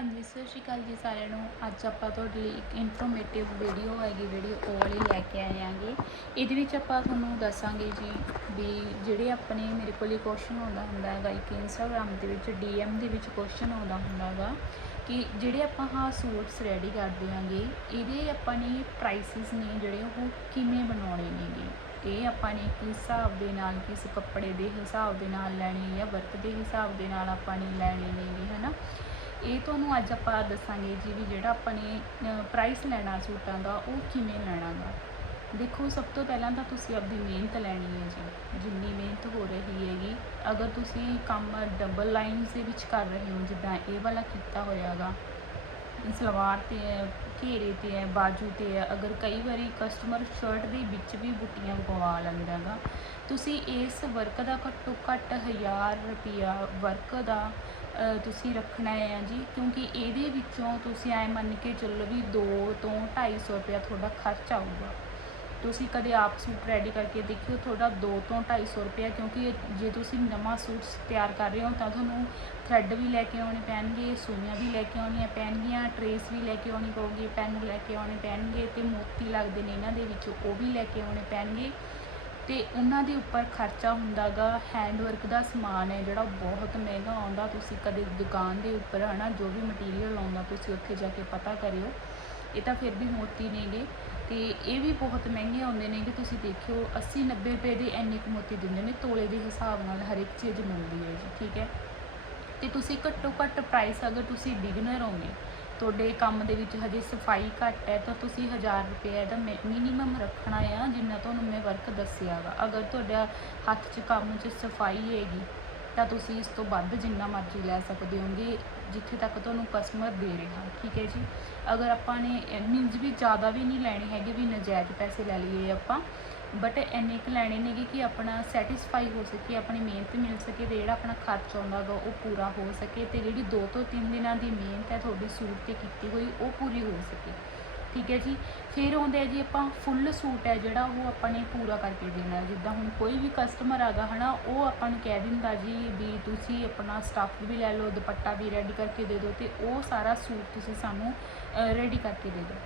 ਹਾਂਜੀ, ਸਤਿ ਸ਼੍ਰੀ ਅਕਾਲ ਜੀ ਸਾਰਿਆਂ ਨੂੰ। ਅੱਜ ਆਪਾਂ ਤੁਹਾਡੇ ਲਈ ਇੱਕ ਇਨਫੋਰਮੇਟਿਵ ਵੀਡੀਓ ਹੈਗੀ ਜਿਹੜੀ ਉਹ ਵਾਲੀ ਲੈ ਕੇ ਆਏ ਆਂਗੇ। ਇਹਦੇ ਵਿੱਚ ਆਪਾਂ ਤੁਹਾਨੂੰ ਦੱਸਾਂਗੇ ਜੀ ਵੀ ਜਿਹੜੇ ਆਪਣੇ ਮੇਰੇ ਕੋਲ ਕੁਐਸਚਨ ਆਉਂਦਾ ਹੁੰਦਾ ਹੈਗਾ, ਇੱਕ ਇੰਸਟਾਗ੍ਰam ਦੇ ਵਿੱਚ ਡੀਐਮ ਦੇ ਵਿੱਚ ਕੁਐਸਚਨ ਆਉਂਦਾ ਹੁੰਦਾ ਹੈਗਾ ਕਿ ਜਿਹੜੇ ਆਪਾਂ ਹਾਂ ਸੂਟਸ ਰੈਡੀ ਕਰਦੇ ਆਂਗੇ, ਇਹਦੇ ਆਪਾਂ ਨੇ ਪ੍ਰਾਈਸਿਸ ਨੇ ਜਿਹੜੇ ਉਹ ਕਿਵੇਂ ਬਣਾਉਣੇ ਨੇਗੇ? ਇਹ ਆਪਾਂ ਨੇ ਕਿਸ ਹਿਸਾਬ ਦੇ ਨਾਲ, ਕਿਸ ਕੱਪੜੇ ਦੇ ਹਿਸਾਬ ਦੇ ਨਾਲ ਲੈਣੇ ਜਾਂ ਵਰਕ ਦੇ ਹਿਸਾਬ ਦੇ ਨਾਲ ਆਪਾਂ ਨੇ ਲੈਣੇ ਨੇਗੇ, ਹਨਾ? ਇਹ ਤੁਹਾਨੂੰ ਅੱਜ ਆਪਾਂ ਦੱਸਾਂਗੇ ਜੀ ਵੀ ਜਿਹੜਾ ਆਪਾਂ ਨੇ ਪ੍ਰਾਈਸ ਲੈਣਾ ਸੂਟਾਂ ਦਾ, ਉਹ ਕਿਵੇਂ ਲੈਣਾ ਗਾ। ਦੇਖੋ, ਸਭ ਤੋਂ ਪਹਿਲਾਂ ਤਾਂ ਤੁਸੀਂ ਆਪਣੀ ਮਿਹਨਤ ਲੈਣੀ ਹੈ ਜੀ। ਜਿੰਨੀ ਮਿਹਨਤ ਹੋ ਰਹੀ ਹੈਗੀ, ਅਗਰ ਤੁਸੀਂ ਕੰਮ ਡਬਲ ਲਾਈਨਸ ਦੇ ਵਿੱਚ ਕਰ ਰਹੇ ਹੋ, ਜਿੱਦਾਂ ਇਹ ਵਾਲਾ ਕੀਤਾ ਹੋਇਆਗਾ ਸਲਵਾਰ ਤੇ ਹੈ, ਘੇਰੇ ਤੇ ਹੈ, ਬਾਜੂ ਤੇ ਹੈ, ਅਗਰ ਕਈ ਵਾਰੀ ਕਸਟਮਰ ਸ਼ਰਟ ਦੇ ਵਿੱਚ ਵੀ ਬੁੱਟੀਆਂ ਪਵਾ ਲੈਂਦਾ ਗਾ, ਤੁਸੀਂ ਇਸ ਵਰਕ ਦਾ ਘੱਟੋ ਘੱਟ 1000 ਰੁਪਿਆ ਵਰਕ ਦਾ ਤੁਸੀਂ ਰੱਖਣਾ ਹੈ ਜੀ, ਕਿਉਂਕਿ ਇਹਦੇ ਵਿੱਚੋਂ ਤੁਸੀਂ ਐ ਮੰਨ ਕੇ ਚੱਲੋ ਵੀ 2 ਤੋਂ 250 ਰੁਪਇਆ ਤੁਹਾਡਾ ਖਰਚ ਆਊਗਾ। ਤੁਸੀਂ ਕਦੇ ਆਪ ਸੂਟ ਰੈਡੀ ਕਰਕੇ ਦੇਖਿਓ, ਤੁਹਾਡਾ 2 ਤੋਂ 250 ਰੁਪਇਆ, ਕਿਉਂਕਿ ਜੇ ਤੁਸੀਂ ਨਵਾਂ ਸੂਟ ਤਿਆਰ ਕਰ ਰਹੇ ਹੋ, ਤਾਂ ਤੁਹਾਨੂੰ ਥਰੈਡ ਵੀ ਲੈ ਕੇ ਆਉਣੇ ਪੈਣਗੇ, ਸੂਈਆਂ ਵੀ ਲੈ ਕੇ ਆਉਣੀਆਂ ਪੈਣਗੀਆਂ ਟਰੇਸ ਵੀ ਲੈ ਕੇ ਆਉਣੀ ਪਊਗੀ ਪੈਨ ਲੈ ਕੇ ਆਉਣੇ ਪੈਣਗੇ ਤੇ ਮੋਤੀ ਲੱਗਦੇ ਨੇ ਇਹਨਾਂ ਦੇ ਵਿੱਚ, ਉਹ ਵੀ ਲੈ ਕੇ ਆਉਣੇ ਪੈਣਗੇ। ਤੇ ਉਹਨਾਂ ਦੇ ਉੱਪਰ ਖਰਚਾ ਹੁੰਦਾਗਾ ਹੈਂਡ ਵਰਕ ਦਾ ਸਮਾਨ ਹੈ ਜਿਹੜਾ ਬਹੁਤ ਮਹਿੰਗਾ ਆਉਂਦਾ, ਤੁਸੀਂ ਕਦੇ ਦੁਕਾਨ ਦੇ ਉੱਪਰ ਹਨਾ, ਜੋ ਵੀ ਮਟੀਰੀਅਲ ਆਉਂਦਾ, ਤੁਸੀਂ ਉੱਥੇ ਜਾ ਕੇ ਪਤਾ ਕਰਿਓ। ਇਹ ਤਾਂ ਫਿਰ ਵੀ ਮੋਤੀ ਨੇਗੇ। ਤੇ ਇਹ ਵੀ ਬਹੁਤ ਮਹਿੰਗੇ ਆਉਂਦੇ ਨੇ ਕਿ ਤੁਸੀਂ ਦੇਖਿਓ 80 90 ਰੁਪਏ ਦੇ ਇੰਨੇ ਕੁ ਮੋਤੀ ਦਿੰਦੇ ਨੇ, ਤੋਲੇ ਦੇ ਹਿਸਾਬ ਨਾਲ ਹਰ ਇੱਕ ਚੀਜ਼ ਮਿਲਦੀ ਹੈ ਜੀ, ਠੀਕ ਹੈ। ਤੇ ਤੁਸੀਂ ਘੱਟੋ ਘੱਟ ਪ੍ਰਾਈਸ ਅਗਰ ਤੁਸੀਂ ਬਿਗਨਰ ਹੋਗੇ ਤੁਹਾਡੇ ਕੰਮ ਦੇ ਵਿੱਚ ਹਜੇ ਸਫ਼ਾਈ ਘੱਟ ਹੈ ਤਾਂ ਤੁਸੀਂ 1000 ਰੁਪਏ ਦਾ ਮਿਨੀਮਮ ਰੱਖਣਾ ਆ, ਜਿੰਨਾ ਤੁਹਾਨੂੰ ਮੈਂ ਵਰਕ ਦੱਸਿਆ ਵਾ। ਅਗਰ ਤੁਹਾਡਾ ਹੱਥ 'ਚ ਕੰਮ 'ਚ ਸਫ਼ਾਈ ਹੈਗੀ, ਤਾਂ ਤੁਸੀਂ ਇਸ ਤੋਂ ਵੱਧ ਜਿੰਨਾ ਮਰਜ਼ੀ ਲੈ ਸਕਦੇ ਹੋਗੇ ਜਿੱਥੇ ਤੱਕ ਤੁਹਾਨੂੰ ਕਸਟਮਰ ਦੇ ਰਿਹਾ ਠੀਕ ਹੈ ਜੀ? ਅਗਰ ਆਪਾਂ ਨੇ ਮੀਨਜ਼ ਵੀ ਜ਼ਿਆਦਾ ਵੀ ਨਹੀਂ ਲੈਣੇ ਹੈਗੇ, ਵੀ ਨਜਾਇਜ਼ ਪੈਸੇ ਲੈ ਲਈਏ ਆਪਾਂ ਬਟ ਇੰਨੇ ਕੁ ਲੈਣੇ ਨੇਗੇ ਕਿ ਆਪਣਾ ਸੈਟੀਸਫਾਈ ਹੋ ਸਕੇ, ਆਪਣੀ ਮਿਹਨਤ ਮਿਲ ਸਕੇ ਤੇ ਜਿਹੜਾ ਆਪਣਾ ਖਰਚ ਆਉਂਦਾ ਗਾ ਉਹ ਪੂਰਾ ਹੋ ਸਕੇ ਤੇ ਜਿਹੜੀ 2 ਤੋਂ 3 ਦਿਨਾਂ ਦੀ ਮਿਹਨਤ ਹੈ ਤੁਹਾਡੇ ਸੂਟ ਤੇ ਕੀਤੀ ਹੋਈ ਉਹ ਪੂਰੀ ਹੋ ਸਕੇ। ਠੀਕ ਹੈ ਜੀ? ਫਿਰ ਆਉਂਦਾ ਹੈ ਜੀ ਆਪਾਂ ਫੁੱਲ ਸੂਟ ਹੈ ਜਿਹੜਾ ਉਹ ਆਪਾਂ ਨੇ ਪੂਰਾ ਕਰਕੇ ਦੇਣਾ ਜਿੱਦਾਂ ਹੁਣ ਕੋਈ ਵੀ ਕਸਟਮਰ ਆਗਾ ਹਨਾ, ਉਹ ਆਪਾਂ ਨੂੰ ਕਹਿ ਦਿੰਦਾ ਜੀ ਵੀ ਤੁਸੀਂ ਆਪਣਾ ਸਟੱਫ ਵੀ ਲੈ ਲਓ, ਦੁਪੱਟਾ ਵੀ ਰੈਡੀ ਕਰਕੇ ਦੇ ਦਿਓ ਤੇ ਉਹ ਸਾਰਾ ਸੂਟ ਤੁਸੀਂ ਸਾਨੂੰ ਰੈਡੀ ਕਰਕੇ ਦੇ ਦਿਓ।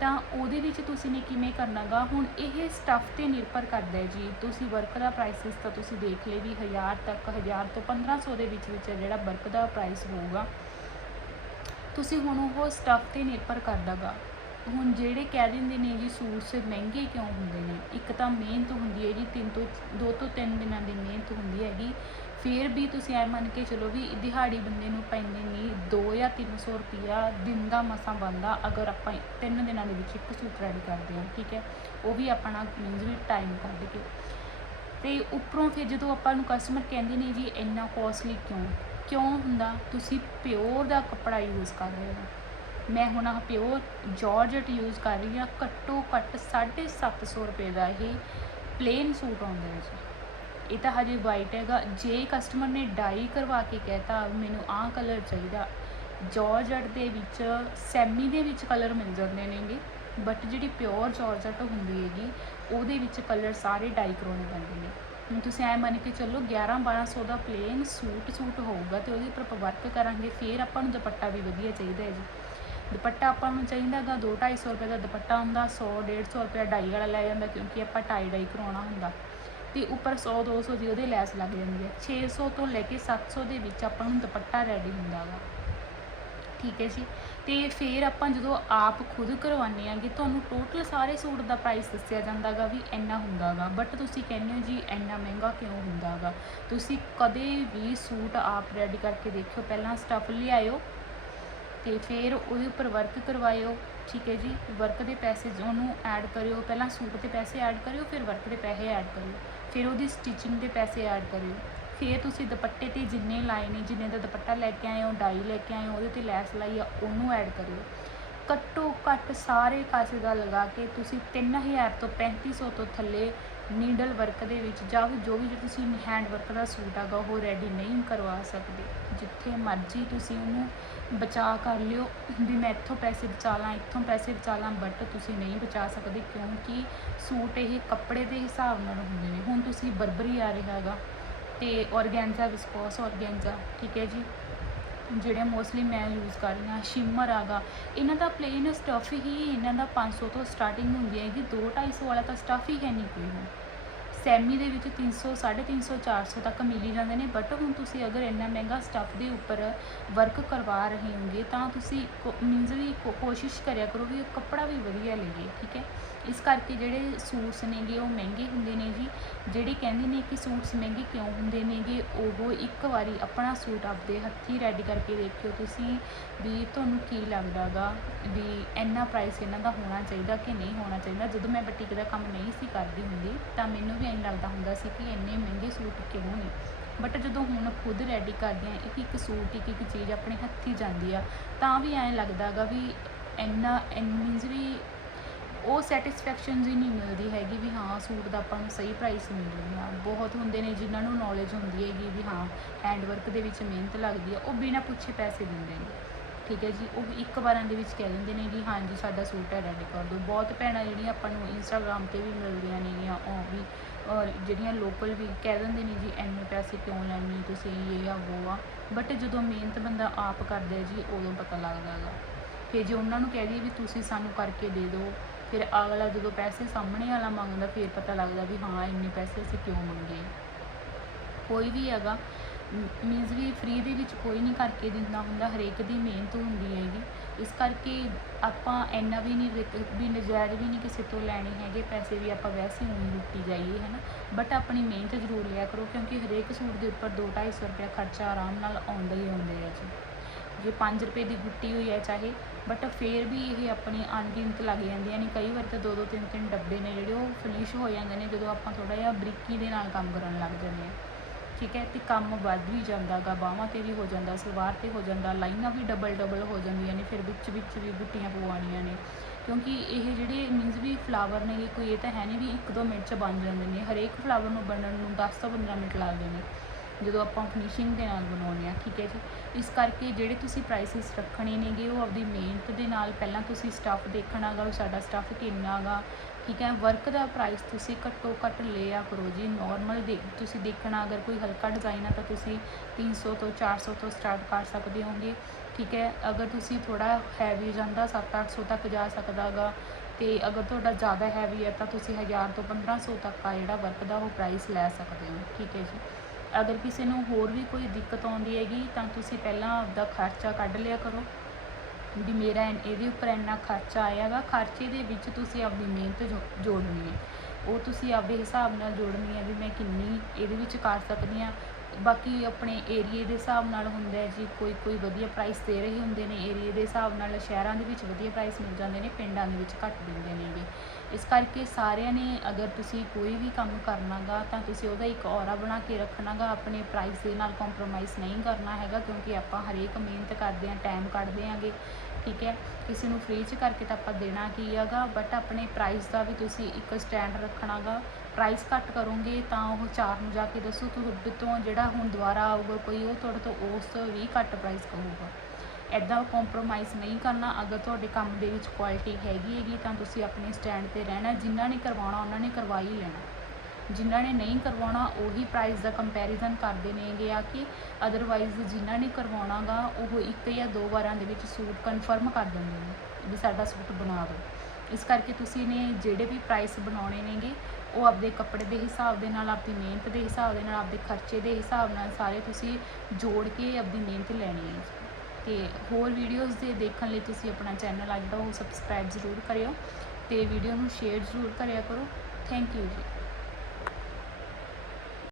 ਤਾਂ ਉਹਦੇ ਵਿੱਚ ਤੁਸੀਂ ਨੇ ਕਿਵੇਂ ਕਰਨਾਗਾ? ਹੁਣ ਇਹ ਸਟੱਫ ਤੇ ਨਿਰਭਰ ਕਰਦਾ ਹੈ ਜੀ। ਤੁਸੀਂ ਵਰਕ ਦਾ ਪ੍ਰਾਈਸਿਸ ਤਾਂ ਤੁਸੀਂ ਦੇਖ ਲਏ ਵੀ 1000 ਤੱਕ 1000 ਤੋਂ 1500 ਦੇ ਵਿੱਚ ਵਿੱਚ ਜਿਹੜਾ ਵਰਕ ਦਾ ਪ੍ਰਾਈਸ ਹੋਊਗਾ। ਤੁਸੀਂ ਹੁਣ ਉਹ ਸਟੱਫ ਤੇ ਨਿਰਭਰ ਕਰਦਾਗਾ। ਹੁਣ ਜਿਹੜੇ ਕਹਿ ਦਿੰਦੇ ਨੇ ਜੀ ਸੂਟਸ ਮਹਿੰਗੇ ਕਿਉਂ ਹੁੰਦੇ ਨੇ? ਇੱਕ ਤਾਂ ਮਿਹਨਤ ਹੁੰਦੀ ਹੈ ਜੀ, ਤਿੰਨ ਤੋਂ, ਦੋ ਤੋਂ ਤਿੰਨ ਦਿਨਾਂ ਦੀ ਮਿਹਨਤ ਹੁੰਦੀ ਹੈਗੀ। ਫਿਰ ਵੀ ਤੁਸੀਂ ਐ ਮੰਨ ਕੇ ਚਲੋ ਵੀ ਦਿਹਾੜੀ ਬੰਦੇ ਨੂੰ ਪੈਂਦੇ ਨਹੀਂ 2 ਜਾਂ 300 ਰੁਪਿਆ ਦਿਨ ਦਾ ਮਸਾਂ ਬਣਦਾ, ਅਗਰ ਆਪਾਂ ਤਿੰਨ ਦਿਨਾਂ ਦੇ ਵਿੱਚ ਇੱਕ ਸੂਟ ਰੈਡੀ ਕਰਦੇ ਹਾਂ, ਠੀਕ ਹੈ? ਉਹ ਵੀ ਆਪਣਾ ਮੀਨਸ ਵੀ ਟਾਈਮ ਕੱਢ ਕੇ। ਤੇ ਉੱਪਰੋਂ ਫਿਰ ਜਦੋਂ ਆਪਾਂ ਨੂੰ ਕਸਟਮਰ ਕਹਿੰਦੇ ਨੇ ਜੀ ਇੰਨਾ ਕੋਸਟਲੀ ਕਿਉਂ? ਕਿਉਂ ਹੁੰਦਾ? ਤੁਸੀਂ ਪਿਓਰ ਦਾ ਕੱਪੜਾ ਯੂਜ਼ ਕਰ ਰਹੇ ਹੋ। ਮੈਂ ਹੁਣ ਆਹ ਪਿਓਰ ਜਾਰਜਟ ਯੂਜ਼ ਕਰ ਰਹੀ ਹਾਂ, ਘੱਟੋ ਘੱਟ 750 ਰੁਪਏ ਦਾ ਇਹ ਪਲੇਨ ਸੂਟ ਆਉਂਦਾ ਹੈ ਜੀ। ਇਹ ਤਾਂ ਹਜੇ ਵਾਈਟ ਹੈਗਾ। ਜੇ ਕਸਟਮਰ ਨੇ ਡਾਈ ਕਰਵਾ ਕੇ ਕਹਿਤਾ, ਮੈਨੂੰ ਆਹ ਕਲਰ ਚਾਹੀਦਾ। ਜਾਰਜਟ ਦੇ ਵਿੱਚ ਸੈਮੀ ਦੇ ਵਿੱਚ ਕਲਰ ਮਿਲ ਜਾਂਦੇ ਨੇਗੇ। ਬਟ ਜਿਹੜੀ ਪਿਓਰ ਜਾਰਜਟ ਹੁੰਦੀ ਹੈਗੀ, ਉਹਦੇ ਵਿੱਚ ਕਲਰ ਸਾਰੇ ਡਾਈ ਕਰਾਉਣੇ ਪੈਂਦੇ ਨੇ। ਹੁਣ ਤੁਸੀਂ ਐ ਮੰਨ ਕੇ ਚੱਲੋ 11 1200 ਦਾ ਪਲੇਨ ਸੂਟ ਸੂਟ ਹੋਊਗਾ ਤੇ ਉਹਦੇ ਉੱਪਰ ਆਪਾਂ ਵਰਕ ਕਰਾਂਗੇ, ਫਿਰ ਆਪਾਂ ਨੂੰ ਦੁਪੱਟਾ ਵੀ ਵਧੀਆ ਚਾਹੀਦਾ ਹੈ ਜੀ। ਦੁਪੱਟਾ ਆਪਾਂ ਨੂੰ ਚਾਹੀਦਾ ਗਾ 2 250 ਰੁਪਏ ਦਾ ਦੁਪੱਟਾ ਹੁੰਦਾ 100 150 ਰੁਪਏ ਡਾਈ ਵਾਲਾ ਲੈ ਜਾਂਦਾ ਕਿਉਂਕਿ ਆਪਾਂ ਟਾਈ ਡਾਈ ਕਰਾਉਣਾ ਹੁੰਦਾ। ਤੇ ਉੱਪਰ 100 200 ਦੀ ਉਹਦੇ ਲੈਸ ਲੱਗ ਜਾਂਦੀ ਹੈ। 600 ਤੋਂ ਲੈ ਕੇ 700 ਦੇ ਵਿੱਚ ਆਪਾਂ ਨੂੰ ਦੁਪੱਟਾ ਰੈਡੀ ਹੁੰਦਾ ਗਾ। ਠੀਕ ਹੈ ਜੀ? ਤੇ ਫਿਰ ਆਪਾਂ ਜਦੋਂ ਆਪ ਖੁਦ ਕਰਵਾਉਂਦੇ ਆਂਗੇ ਤੁਹਾਨੂੰ ਟੋਟਲ ਸਾਰੇ ਸੂਟ ਦਾ ਪ੍ਰਾਈਸ ਦੱਸਿਆ ਜਾਂਦਾਗਾ ਵੀ ਇੰਨਾ ਹੁੰਦਾਗਾ ਬਟ ਤੁਸੀਂ ਕਹਿੰਦੇ ਹੋ ਜੀ, ਇੰਨਾ ਮਹਿੰਗਾ ਕਿਉਂ ਹੁੰਦਾਗਾ ਤੁਸੀਂ ਕਦੇ ਵੀ ਸੂਟ ਆਪ ਰੈਡੀ ਕਰਕੇ ਦੇਖਿਓ, ਪਹਿਲਾਂ ਸਟੱਫ ਲਿਆਇਓ ਤੇ ਫਿਰ ਉਹਦੇ ਉੱਪਰ ਵਰਕ ਕਰਵਾਇਓ, ਠੀਕ ਹੈ ਜੀ? ਵਰਕ ਦੇ ਪੈਸੇ ਉਹਨੂੰ ਐਡ ਕਰਿਓ, ਪਹਿਲਾਂ ਸੂਟ ਦੇ ਪੈਸੇ ਐਡ ਕਰਿਓ, ਫਿਰ ਵਰਕ ਦੇ ਪੈਸੇ ਐਡ ਕਰਿਓ। ਫਿਰ ਉਹਦੀ ਸਟਿਚਿੰਗ ਦੇ ਪੈਸੇ ਐਡ ਕਰਿਓ। ਫਿਰ ਤੁਸੀਂ ਦੁਪੱਟੇ ਤੇ ਜਿੰਨੇ ਲਾਏ ਨੇ, ਜਿੰਨੇ ਦਾ ਦੁਪੱਟਾ ਲੈ ਕੇ ਆਏ ਹੋ, ਡਾਈ ਲੈ ਕੇ ਆਏ ਹੋ, ਉਹਦੇ ਤੇ ਲੈਸ ਲਾਈ ਆ, ਉਹਨੂੰ ਐਡ ਕਰਿਓ। ਘੱਟੋ ਘੱਟ ਸਾਰੇ ਕਾਸੇ ਦਾ ਲਗਾ ਕੇ ਤੁਸੀਂ 3000 ਤੋਂ 3500 ਤੋਂ ਥੱਲੇ ਨੀਡਲ ਵਰਕ ਦੇ ਵਿੱਚ ਜਾਂ ਫਿਰ ਜੋ ਵੀ ਜੇ ਤੁਸੀਂ ਹੈਂਡ ਵਰਕ ਦਾ ਸੂਟ ਆਗਾ ਉਹ ਰੈਡੀ ਨਹੀਂ ਕਰਵਾ ਸਕਦੇ। ਜਿੱਥੇ ਮਰਜ਼ੀ ਤੁਸੀਂ ਉਹਨੂੰ ਬਚਾ ਕਰ ਲਿਓ। ਵੀ ਮੈਂ ਇੱਥੋਂ ਪੈਸੇ ਬਚਾ ਲਾਂ ਇੱਥੋਂ ਪੈਸੇ ਬਚਾ ਲਾਂ ਬਟ ਤੁਸੀਂ ਨਹੀਂ ਬਚਾ ਸਕਦੇ, ਕਿਉਂਕਿ ਸੂਟ ਇਹ ਕੱਪੜੇ ਦੇ ਹਿਸਾਬ ਨਾਲ ਹੁੰਦੇ ਨੇ। ਹੁਣ ਤੁਸੀਂ ਬਰਬਰੀ ਆ ਰਿਹਾ ਹੈਗਾ, ਤੇ ਔਰਗੈਂਜ਼ਾ ਵਿਸਕੋਸ ਔਰਗੈਂਜ਼ਾ ਠੀਕ ਹੈ ਜੀ? ਜਿਹੜੇ ਮੋਸਟਲੀ ਮੈਂ ਯੂਜ਼ ਕਰ ਰਹੀ ਹਾਂ ਸ਼ਿਮਰ ਆਗਾ, ਇਹਨਾਂ ਦਾ ਪਲੇਨ ਸਟੱਫ ਹੀ ਇਹਨਾਂ ਦਾ 500 ਤੋਂ ਸਟਾਰਟਿੰਗ ਹੁੰਦੀ ਹੈਗੀ 2 250 ਵਾਲਾ ਤਾਂ ਸਟੱਫ ਹੀ ਹੈ ਨਹੀਂ ਕੋਈ ਹੁਣ। ਸੈਮੀ ਦੇ ਵਿੱਚ 300 350 400 ਤੱਕ ਮਿਲੀ ਜਾਂਦੇ ਨੇ ਬਟ ਹੁਣ ਤੁਸੀਂ ਅਗਰ ਇੰਨਾ ਮਹਿੰਗਾ ਸਟੱਫ ਦੇ ਉੱਪਰ ਵਰਕ ਕਰਵਾ ਰਹੇ ਹੋਗੇ, ਤਾਂ ਤੁਸੀਂ ਮੀਨਜ਼ ਵੀ ਕੋਸ਼ਿਸ਼ ਕਰਿਆ ਕਰੋ ਵੀ ਕੱਪੜਾ ਵੀ ਵਧੀਆ ਲਈਏ, ਠੀਕ ਹੈ? ਇਸ ਕਰਕੇ ਜਿਹੜੇ ਸੂਟਸ ਨੇਗੇ ਉਹ ਮਹਿੰਗੇ ਹੁੰਦੇ ਨੇ ਜੀ। ਜਿਹੜੇ ਕਹਿੰਦੇ ਨੇ ਕਿ ਸੂਟਸ ਮਹਿੰਗੇ ਕਿਉਂ ਹੁੰਦੇ ਨੇਗੇ, ਉਹ ਇੱਕ ਵਾਰੀ ਆਪਣਾ ਸੂਟ ਆਪਦੇ ਹੱਥੀਂ ਰੈਡੀ ਕਰਕੇ ਦੇਖਿਓ ਤੁਸੀਂ ਵੀ ਤੁਹਾਨੂੰ ਕੀ ਲੱਗਦਾਗਾ ਵੀ ਇੰਨਾ ਪ੍ਰਾਈਸ ਇਹਨਾਂ ਦਾ ਹੋਣਾ ਚਾਹੀਦਾ ਕਿ ਨਹੀਂ ਹੋਣਾ ਚਾਹੀਦਾ। ਜਦੋਂ ਮੈਂ ਬੁਟੀਕ ਦਾ ਕੰਮ ਨਹੀਂ ਸੀ ਕਰਦੀ ਹੁੰਦੀ, ਤਾਂ ਮੈਨੂੰ ਵੀ ਐਂ ਲੱਗਦਾ ਹੁੰਦਾ ਸੀ ਕਿ ਇੰਨੇ ਮਹਿੰਗੇ ਸੂਟ ਕਿਉਂ ਨੇ। ਬਟ ਜਦੋਂ ਹੁਣ ਖੁਦ ਰੈਡੀ ਕਰਦੇ ਹਾਂ ਇੱਕ ਇੱਕ ਸੂਟ ਇੱਕ ਇੱਕ ਚੀਜ਼ ਆਪਣੇ ਹੱਥੀਂ ਜਾਂਦੀ ਆ, ਤਾਂ ਵੀ ਐਂ ਲੱਗਦਾਗਾ ਵੀ ਇੰਨਾ ਮੀਨਸ ਵੀ ਉਹ ਸੈਟੀਸਫੈਕਸ਼ਨ ਜੀ ਨਹੀਂ ਮਿਲਦੀ ਹੈਗੀ ਵੀ ਹਾਂ ਸੂਟ ਦਾ ਆਪਾਂ ਨੂੰ ਸਹੀ ਪ੍ਰਾਈਸ ਮਿਲ ਰਿਹਾ ਬਹੁਤ ਹੁੰਦੇ ਨੇ ਜਿਨ੍ਹਾਂ ਨੂੰ ਨੌਲੇਜ ਹੁੰਦੀ ਹੈਗੀ ਵੀ ਹਾਂ ਹੈਂਡ ਵਰਕ ਦੇ ਵਿੱਚ ਮਿਹਨਤ ਲੱਗਦੀ ਹੈ, ਉਹ ਬਿਨਾਂ ਪੁੱਛੇ ਪੈਸੇ ਦਿੰਦੇ ਨੇ। ਠੀਕ ਹੈ ਜੀ, ਉਹ ਇੱਕ ਵਾਰਾਂ ਦੇ ਵਿੱਚ ਕਹਿ ਦਿੰਦੇ ਨੇ ਕਿ ਹਾਂਜੀ ਸਾਡਾ ਸੂਟ ਹੈ ਰੈਡੀ ਕਰ ਦਿਓ। ਬਹੁਤ ਭੈਣਾਂ ਜਿਹੜੀਆਂ ਆਪਾਂ ਨੂੰ ਇੰਸਟਾਗ੍ਰਾਮ ਤੇ ਵੀ ਮਿਲਦੀਆਂ ਨੇਗੀਆਂ ਉਹ ਵੀ ਔਰ ਜਿਹੜੀਆਂ ਲੋਕਲ ਵੀ ਕਹਿ ਦਿੰਦੇ ਨੇ ਜੀ, ਇੰਨੇ ਪੈਸੇ ਕਿਉਂ ਲੈਣੇ ਤੁਸੀਂ ਇਹ ਆ ਉਹ ਆ? ਬਟ ਜਦੋਂ ਮਿਹਨਤ ਬੰਦਾ ਆਪ ਕਰਦਾ ਜੀ, ਉਦੋਂ ਪਤਾ ਲੱਗਦਾ ਹੈਗਾ। ਫਿਰ ਜੇ ਉਹਨਾਂ ਨੂੰ ਕਹਿ ਦਈਏ ਵੀ ਤੁਸੀਂ ਸਾਨੂੰ ਕਰਕੇ ਦੇ ਦਿਓ ਫਿਰ ਅਗਲਾ ਜਦੋਂ ਪੈਸੇ ਸਾਹਮਣੇ ਵਾਲਾ ਮੰਗਦਾ, ਫਿਰ ਪਤਾ ਲੱਗਦਾ ਵੀ ਹਾਂ, ਇੰਨੇ ਪੈਸੇ ਅਸੀਂ ਕਿਉਂ ਮੰਗੇ? ਕੋਈ ਵੀ ਹੈਗਾ ਮੀਨਸ ਵੀ ਫ੍ਰੀ ਦੇ ਵਿੱਚ ਕੋਈ ਨਹੀਂ ਕਰਕੇ ਦਿੰਦਾ ਹੁੰਦਾ, ਹਰੇਕ ਦੀ ਮਿਹਨਤ ਹੁੰਦੀ ਹੈਗੀ। ਇਸ ਕਰਕੇ ਆਪਾਂ ਇੰਨਾ ਵੀ ਨਹੀਂ ਵੀ ਨਜਾਇਜ਼ ਵੀ ਨਹੀਂ ਕਿਸੇ ਤੋਂ ਲੈਣੇ ਹੈਗੇ, ਪੈਸੇ ਵੀ ਆਪਾਂ ਵੈਸੇ ਹੀ ਲੁੱਟੀ ਜਾਈਏ ਹੈ ਨਾ ਬਟ ਆਪਣੀ ਮਿਹਨਤ ਜ਼ਰੂਰ ਲਿਆ ਕਰੋ, ਕਿਉਂਕਿ ਹਰੇਕ ਸੂਟ ਦੇ ਉੱਪਰ 2-250 ਰੁਪਇਆ ਖਰਚਾ ਆਰਾਮ ਨਾਲ ਆਉਂਦਾ ਹੀ ਆਉਂਦੇ ਹੈ ਜੀ। ਜੇ 5 ਰੁਪਏ ਦੀ ਗੁੱਟੀ ਹੋਈ ਹੈ ਚਾਹੇ ਬਟ ਫਿਰ ਵੀ ਇਹ ਆਪਣੀ ਅਣਗਿਣਤ ਲੱਗ ਜਾਂਦੀਆਂ ਨੇ ਕਈ ਵਾਰ ਤਾਂ ਦੋ ਦੋ ਤਿੰਨ ਤਿੰਨ ਡੱਬੇ ਨੇ ਜਿਹੜੇ ਉਹ ਫਿਨਿਸ਼ ਹੋ ਜਾਂਦੇ ਨੇ ਜਦੋਂ ਆਪਾਂ ਥੋੜਾ ਜਿਹਾ ਬਰੀਕੀ ਦੇ ਨਾਲ ਕੰਮ ਕਰਨ ਲੱਗ ਜਾਂਦੇ ਹਾਂ। ਠੀਕ ਹੈ, ਤੇ ਕੰਮ ਵੱਧ ਵੀ ਜਾਂਦਾ ਗਾ ਬਾਹਾਂ ਤੇ ਵੀ ਹੋ ਜਾਂਦਾ, ਸਲਵਾਰ ਤੇ ਹੋ ਜਾਂਦਾ, ਲਾਈਨਾਂ ਵੀ ਡਬਲ ਡਬਲ ਹੋ ਜਾਂਦੀਆਂ ਨੇ, ਫਿਰ ਵਿੱਚ ਵਿੱਚ ਵੀ ਬੁੱਟੀਆਂ ਪਵਾਉਣੀਆਂ ਨੇ। ਕਿਉਂਕਿ ਇਹ ਜਿਹੜੇ ਮੀਨਸ ਵੀ ਫਲਾਵਰ ਨੇ ਕੋਈ ਇਹ ਤਾਂ ਹੈ ਨਹੀਂ ਵੀ ਇੱਕ ਦੋ ਮਿੰਟ 'ਚ ਬਣ ਜਾਂਦੇ ਨੇ। ਹਰੇਕ ਫਲਾਵਰ ਨੂੰ ਬਣਨ ਨੂੰ 10 ਤੋਂ 15 ਮਿੰਟ ਲੱਗਦੇ ਨੇ। ਜਦੋਂ ਆਪਾਂ ਫਿਨਿਸ਼ਿੰਗ ਦੇ ਨਾਲ ਬਣਾਉਂਦੇ ਆ ਠੀਕ ਹੈ ਜੀ? ਇਸ ਕਰਕੇ ਜਿਹੜੇ ਤੁਸੀਂ ਪ੍ਰਾਈਸਿਸ ਰੱਖਣੇ ਨੇਗੇ, ਉਹ ਆਪਦੀ ਮਿਹਨਤ ਦੇ ਨਾਲ ਪਹਿਲਾਂ ਤੁਸੀਂ ਸਟੱਫ ਦੇਖਣਾ ਗਾ ਵੀ ਸਾਡਾ ਸਟੱਫ ਕਿੰਨਾ ਗਾ ਠੀਕ ਹੈ? ਵਰਕ ਦਾ ਪ੍ਰਾਈਸ ਤੁਸੀਂ ਘੱਟੋ ਘੱਟ ਲਿਆ ਕਰੋ ਜੀ ਨਾਰਮਲ ਦੇ, ਤੁਸੀਂ ਦੇਖਣਾ, ਅਗਰ ਕੋਈ ਹਲਕਾ ਡਿਜ਼ਾਈਨ ਆ ਤਾਂ ਤੁਸੀਂ 300 ਤੋਂ 400 ਤੋਂ ਸਟਾਰਟ ਕਰ ਸਕਦੇ ਹੋਗੇ, ਠੀਕ ਹੈ? ਅਗਰ ਤੁਸੀਂ ਥੋੜਾ ਹੈਵੀ ਜਾਂਦਾ 7-800 ਤੱਕ ਜਾ ਸਕਦਾ ਗਾ ਤੇ ਅਗਰ ਤੁਹਾਡਾ ਜ਼ਿਆਦਾ ਹੈਵੀ ਹੈ ਤਾਂ ਤੁਸੀਂ 1000 ਤੋਂ 1500 ਤੱਕ ਆ ਜਿਹੜਾ ਵਰਕ ਦਾ ਉਹ ਪ੍ਰਾਈਸ ਲੈ ਸਕਦੇ ਹੋ, ਠੀਕ ਹੈ ਜੀ? ਅਗਰ ਕਿਸੇ ਨੂੰ ਹੋਰ ਵੀ ਕੋਈ ਦਿੱਕਤ ਆਉਂਦੀ ਹੈਗੀ ਤਾਂ ਤੁਸੀਂ ਪਹਿਲਾਂ ਆਪਦਾ ਖਰਚਾ ਕੱਢ ਲਿਆ ਕਰੋ। ਵੀ ਮੇਰਾ ਇਹਦੇ ਉੱਪਰ ਇੰਨਾ ਖਰਚਾ ਆਇਆਗਾ ਖਰਚੇ ਦੇ ਵਿੱਚ ਤੁਸੀਂ ਆਪਦੀ ਮਿਹਨਤ ਜੋ- ਜੋੜਨੀ ਹੈ। ਉਹ ਤੁਸੀਂ ਆਪਦੇ ਹਿਸਾਬ ਨਾਲ ਜੋੜਨੀ ਹੈ ਵੀ ਮੈਂ ਕਿੰਨੀ ਇਹਦੇ ਵਿੱਚ ਕਰ ਸਕਦੀ ਹਾਂ। ਬਾਕੀ ਆਪਣੇ ਏਰੀਏ ਦੇ ਹਿਸਾਬ ਨਾਲ ਹੁੰਦਾ ਹੈ ਜੀ, ਕੋਈ ਕੋਈ ਵਧੀਆ ਪ੍ਰਾਈਸ ਦੇ ਰਹੇ ਹੁੰਦੇ ਨੇ, ਏਰੀਏ ਦੇ ਹਿਸਾਬ ਨਾਲ ਸ਼ਹਿਰਾਂ ਦੇ ਵਿੱਚ ਵਧੀਆ ਪ੍ਰਾਈਸ ਮਿਲ ਜਾਂਦੇ ਨੇ, ਪਿੰਡਾਂ ਦੇ ਵਿੱਚ ਘੱਟ ਦਿੰਦੇ ਨੇਗੇ ਇਸ ਕਰਕੇ ਸਾਰਿਆਂ ਨੇ ਅਗਰ ਤੁਸੀਂ ਕੋਈ ਵੀ ਕੰਮ ਕਰਨਾਗਾ ਤਾਂ ਤੁਸੀਂ ਉਹਦਾ ਇੱਕ ਔਰਾ ਬਣਾ ਕੇ ਰੱਖਣਾਗਾ ਆਪਣੇ ਪ੍ਰਾਈਸ ਦੇ ਨਾਲ ਕੰਪਰੋਮਾਈਜ਼ ਨਹੀਂ ਕਰਨਾ ਹੈਗਾ, ਕਿਉਂਕਿ ਆਪਾਂ ਹਰੇਕ ਮਿਹਨਤ ਕਰਦੇ ਹਾਂ ਟਾਈਮ ਕੱਢਦੇ ਆਂਗੇ ਠੀਕ ਹੈ। ਕਿਸੇ ਨੂੰ ਫ੍ਰੀ 'ਚ ਕਰਕੇ ਤਾਂ ਆਪਾਂ ਦੇਣਾ ਕੀ ਹੈਗਾ ਬਟ ਆਪਣੇ ਪ੍ਰਾਈਸ ਦਾ ਵੀ ਤੁਸੀਂ ਇੱਕ ਸਟੈਂਡ ਰੱਖਣਾਗਾ ਪ੍ਰਾਈਸ ਘੱਟ ਕਰੋਗੇ ਤਾਂ ਉਹ ਚਾਰ ਨੂੰ ਜਾ ਕੇ ਦੱਸੋ ਤੁਹਾਡੇ ਤੋਂ ਜਿਹੜਾ ਹੁਣ ਦੁਬਾਰਾ ਆਊਗਾ ਕੋਈ, ਉਹ ਤੁਹਾਡੇ ਤੋਂ ਉਸ ਤੋਂ ਵੀ ਘੱਟ ਪ੍ਰਾਈਸ ਕਹੂਗਾ। ਐਦਾਂ ਕੰਪਰੋਮਾਈਜ਼ ਨਹੀਂ ਕਰਨਾ। ਅਗਰ ਤੁਹਾਡੇ ਕੰਮ ਦੇ ਵਿੱਚ ਕੁਆਲਿਟੀ ਹੈਗੀ ਹੈਗੀ, ਤਾਂ ਤੁਸੀਂ ਆਪਣੇ ਸਟੈਂਡ ਤੇ ਰਹਿਣਾ। ਜਿਨ੍ਹਾਂ ਨੇ ਕਰਵਾਉਣਾ, ਉਹਨਾਂ ਨੇ ਕਰਵਾ ਹੀ ਲੈਣਾ। ਜਿਨ੍ਹਾਂ ਨੇ ਨਹੀਂ ਕਰਵਾਉਣਾ, ਉਹੀ ਪ੍ਰਾਈਸ ਦਾ ਕੰਪੈਰੀਜ਼ਨ ਕਰਦੇ ਨੇਗੇ ਆ ਕਿ ਅਦਰਵਾਈਜ਼ ਜਿਨ੍ਹਾਂ ਨੇ ਕਰਵਾਉਣਾਗਾ, ਉਹ ਇੱਕ ਜਾਂ ਦੋ ਵਾਰਾਂ ਦੇ ਵਿੱਚ ਸੂਟ ਕਨਫਰਮ ਕਰ ਦਿੰਦੇ ਨੇ ਵੀ ਸਾਡਾ ਸੂਟ ਬਣਾ ਦਿਓ। ਇਸ ਕਰਕੇ ਤੁਸੀਂ ਨੇ ਜਿਹੜੇ ਵੀ ਪ੍ਰਾਈਸ ਬਣਾਉਣੇ ਨੇਗੇ ਉਹ ਆਪਦੇ ਕੱਪੜੇ ਦੇ ਹਿਸਾਬ ਦੇ ਨਾਲ, ਆਪਦੀ ਮਿਹਨਤ ਦੇ ਹਿਸਾਬ ਦੇ ਨਾਲ, ਆਪਦੇ ਖਰਚੇ ਦੇ ਹਿਸਾਬ ਨਾਲ ਸਾਰੇ ਤੁਸੀਂ ਜੋੜ ਕੇ ਆਪਦੀ ਮਿਹਨਤ ਲੈਣੀ ਹੈ ਤੇ ਹੋਰ ਵੀਡੀਓਜ਼ ਦੇ ਦੇਖਣ ਲਈ ਤੁਸੀਂ ਆਪਣਾ ਚੈਨਲ ਆ ਜਿਹੜਾ ਉਹ ਸਬਸਕ੍ਰਾਈਬ ਜ਼ਰੂਰ ਕਰਿਓ ਤੇ ਵੀਡੀਓ ਨੂੰ ਸ਼ੇਅਰ ਜ਼ਰੂਰ ਕਰਿਆ ਕਰੋ। ਥੈਂਕ ਯੂ ਜੀ।